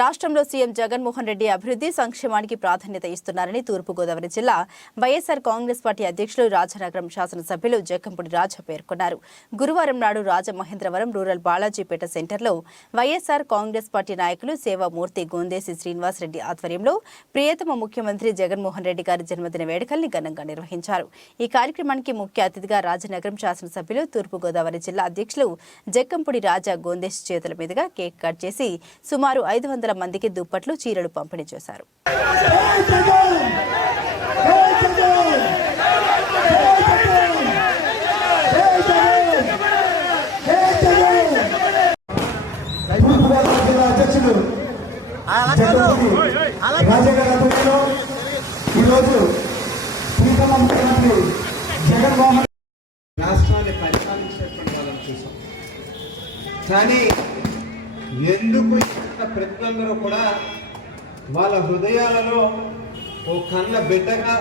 రాష్ట్రంలో సీఎం జగన్మోహన్ రెడ్డి అభివృద్ధి సంక్షేమానికి ప్రాధాన్యత ఇస్తున్నారని తూర్పుగోదావరి జిల్లా వైఎస్సార్ కాంగ్రెస్ పార్టీ అధ్యక్షులు రాజనగరం శాసనసభ్యులు జక్కంపూడి రాజా పేర్కొన్నారు. గురువారం నాడు రాజమహేంద్రవరం రూరల్ బాలాజీపేట సెంటర్లో వైఎస్సార్ కాంగ్రెస్ పార్టీ నాయకులు సేవామూర్తి గోందేసి శ్రీనివాసరెడ్డి ఆధ్వర్యంలో ప్రియతమ ముఖ్యమంత్రి జగన్మోహన్ రెడ్డి గారి జన్మదిన వేడుకల్ని ఘనంగా నిర్వహించారు. ఈ కార్యక్రమానికి ముఖ్య అతిథిగా రాజనగరం శాసనసభ్యులు తూర్పుగోదావరి జిల్లా అధ్యక్షులు జక్కంపూడి రాజా గోందేశ్ చేతుల మీదుగా కేక్ కట్ చేసి సుమారు ఐదు వందల మందికి దుప్పట్లు చీరలు పంపిణీ చేశారు. ఈరోజు ప్రీతమ ముఖ్యమంత్రి జగన్మోహన్ రాష్ట్రాన్ని పరిపాలించేటువంటి వాళ్ళని చూసాం. కానీ ఎందుకు ఇచ్చిన ప్రజలందరూ కూడా వాళ్ళ హృదయాలలో ఓ కన్న బిడ్డగా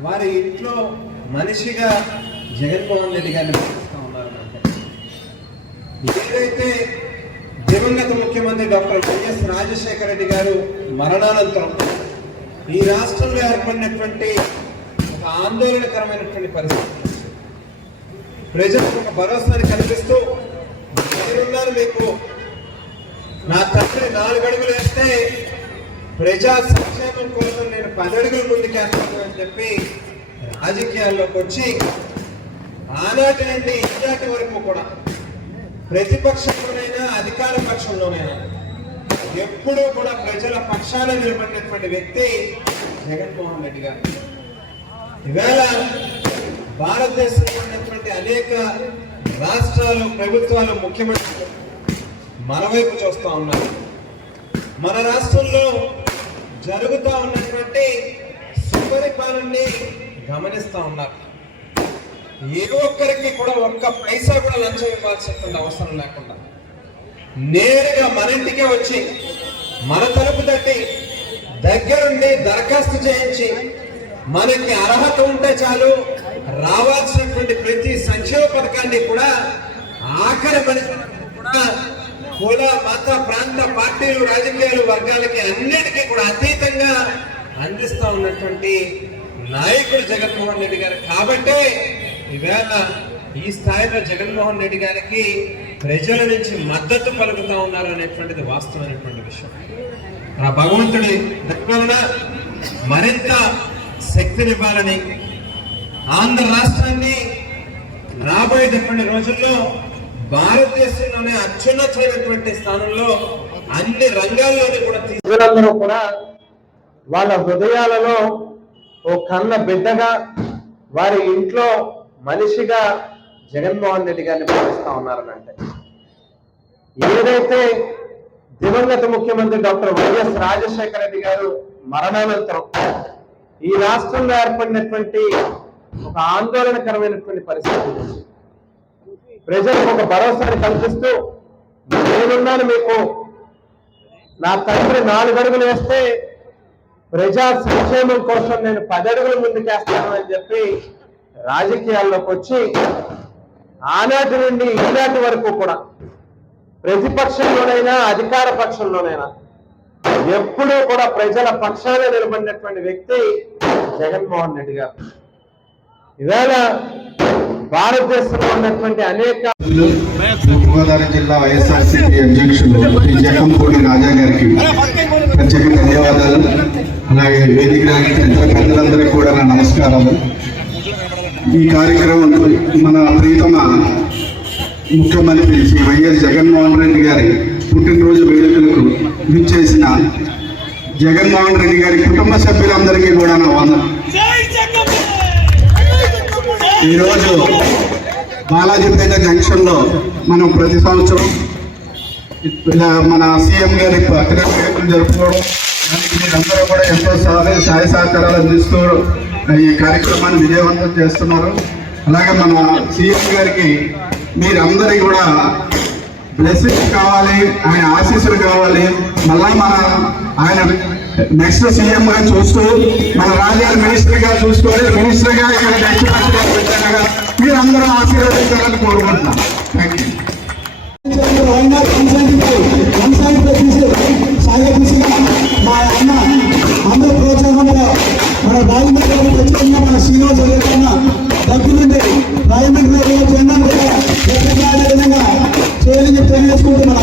వారి ఇంట్లో మనిషిగా జగన్మోహన్ రెడ్డి గారిని భావిస్తూ ఉన్నారు ఏదైతే దివంగత ముఖ్యమంత్రి డాక్టర్ వైఎస్ రాజశేఖర రెడ్డి గారు మరణానంతరం ఈ రాష్ట్రంలో ఏర్పడినటువంటి ఒక ఆందోళనకరమైనటువంటి పరిస్థితి. ప్రజలకు ఒక భరోసాని కల్పిస్తూ నేనున్నాను మీకు నా తండ్రి నాలుగు అడుగులు వేస్తే ప్రజా సంక్షేమం కోసం నేను పది అడుగులు ముందుకేస్తాను అని చెప్పి రాజకీయాల్లోకి వచ్చి ఆనాటి నుండి ఈనాటి వరకు కూడా ప్రతిపక్షంలోనైనా అధికార పక్షంలోనైనా ఎప్పుడూ కూడా ప్రజల పక్షాన నిలబడినటువంటి వ్యక్తి జగన్మోహన్ రెడ్డి గారు. ఈవేళ భారతదేశంలో ఉన్నటువంటి అనేక రాష్ట్రాలు ప్రభుత్వాలు ముఖ్యమంత్రి మన వైపు చూస్తూ ఉన్నారు మన రాష్ట్రంలో జరుగుతూ ఉన్నటువంటి సుపరిపాలనని గమనిస్తూ ఉన్నారు ఏ ఒక్కరికి కూడా ఒక్క పైసా కూడా లంచం ఇవ్వాల్సినటువంటి అవసరం లేకుండా నేరుగా మన ఇంటికే వచ్చి మన తలుపు తట్టి దగ్గరుండి దరఖాస్తు చేయించి మనకి అర్హత ఉంటే చాలు రావాల్సినటువంటి ప్రతి సంక్షేమ పథకాన్ని కూడా ఆఖరి మనిషి కూడా కుల మత ప్రాంత పార్టీలు రాజకీయాలు వర్గాలకి అన్నిటికీ కూడా అతీతంగా అందిస్తా ఉన్నటువంటి నాయకుడు జగన్మోహన్ రెడ్డి గారు. కాబట్టే ఈవేళ ఈ స్థాయిలో జగన్మోహన్ రెడ్డి గారికి ప్రజల నుంచి మద్దతు పలుకుతా ఉన్నారు అనేటువంటిది వాస్తవమైనటువంటి విషయం. ఆ భగవంతుడి దక్కువన మరింత శక్తినివ్వాలని ఆంధ్ర రాష్ట్రాన్ని రాబోయేటటువంటి రోజుల్లో భారతదేశంలోనే అత్యున్నతమైనటువంటి స్థానంలో అన్ని రంగాల్లోని కూడా ప్రజలందరూ కూడా వాళ్ళ హృదయాలలో ఓ కన్న బిడ్డగా వారి ఇంట్లో మనిషిగా జగన్మోహన్ రెడ్డి గారిని భావిస్తా ఉన్నారనంటే. ఏదైతే దివంగత ముఖ్యమంత్రి డాక్టర్ వైఎస్ రాజశేఖర రెడ్డి గారు మరణానంతరం ఈ రాష్ట్రంలో ఏర్పడినటువంటి ఒక ఆందోళనకరమైనటువంటి పరిస్థితి ప్రజలకు ఒక భరోసాని కల్పిస్తూ నేనున్నాను మీకు. నా తండ్రి నాలుగు అడుగులు వేస్తే ప్రజా సంక్షేమం కోసం నేను పది అడుగులు ముందుకేస్తాను అని చెప్పి రాజకీయాల్లోకి వచ్చి ఆనాటి నుండి ఈనాటి వరకు కూడా ప్రతిపక్షంలోనైనా అధికార పక్షంలోనైనా ఎప్పుడూ కూడా ప్రజల పక్షాన నిలబడినటువంటి వ్యక్తి జగన్మోహన్ రెడ్డి గారు. ఇవాళ భారతదేశంలో ఉన్నటువంటి అనేక తూర్పుగోదావరి జిల్లా వైఎస్ఆర్సీపీ అధ్యక్షులు శ్రీ జగంపూడి రాజా గారికి ప్రత్యేక ధన్యవాదాలు. అలాగే వేదిక పెద్దలందరికీ కూడా నా నమస్కారాలు. ఈ కార్యక్రమం మన ప్రీతమ ముఖ్యమంత్రి శ్రీ వైఎస్ జగన్మోహన్ రెడ్డి గారి పుట్టినరోజు వేడుకలకు విచ్చేసిన జగన్మోహన్ రెడ్డి గారి కుటుంబ సభ్యులందరికీ కూడా నా వందనం ఈరోజు బాలాజీపేట దగ్గర జంక్షన్లో మనం ప్రతి సంవత్సరం ఇలా మన సీఎం గారి పత్రికలు జరుపుకోవడం. దానికి మీరందరూ కూడా ఎంతో సహాయ సహాయ సహకారాలు అందిస్తూ ఈ కార్యక్రమాన్ని విజయవంతం చేస్తున్నారు. అలాగే మన సీఎం గారికి మీరందరికీ కూడా బ్లెస్సింగ్ కావాలి ఆయన ఆశీస్సులు కావాలి. మళ్ళా మన ఆయన నెక్స్ట్ సీఎం గా చూస్తూ మన రాజాలు మినిస్టర్గా చూసుకోవాలి మినిస్టర్గా ఇక్కడ డెప్యూటీ మీరందరూ ఆశీర్వదించాలని కోరుకుంటున్నాం. అందరూ మన రాజమండ్రి దగ్గర మన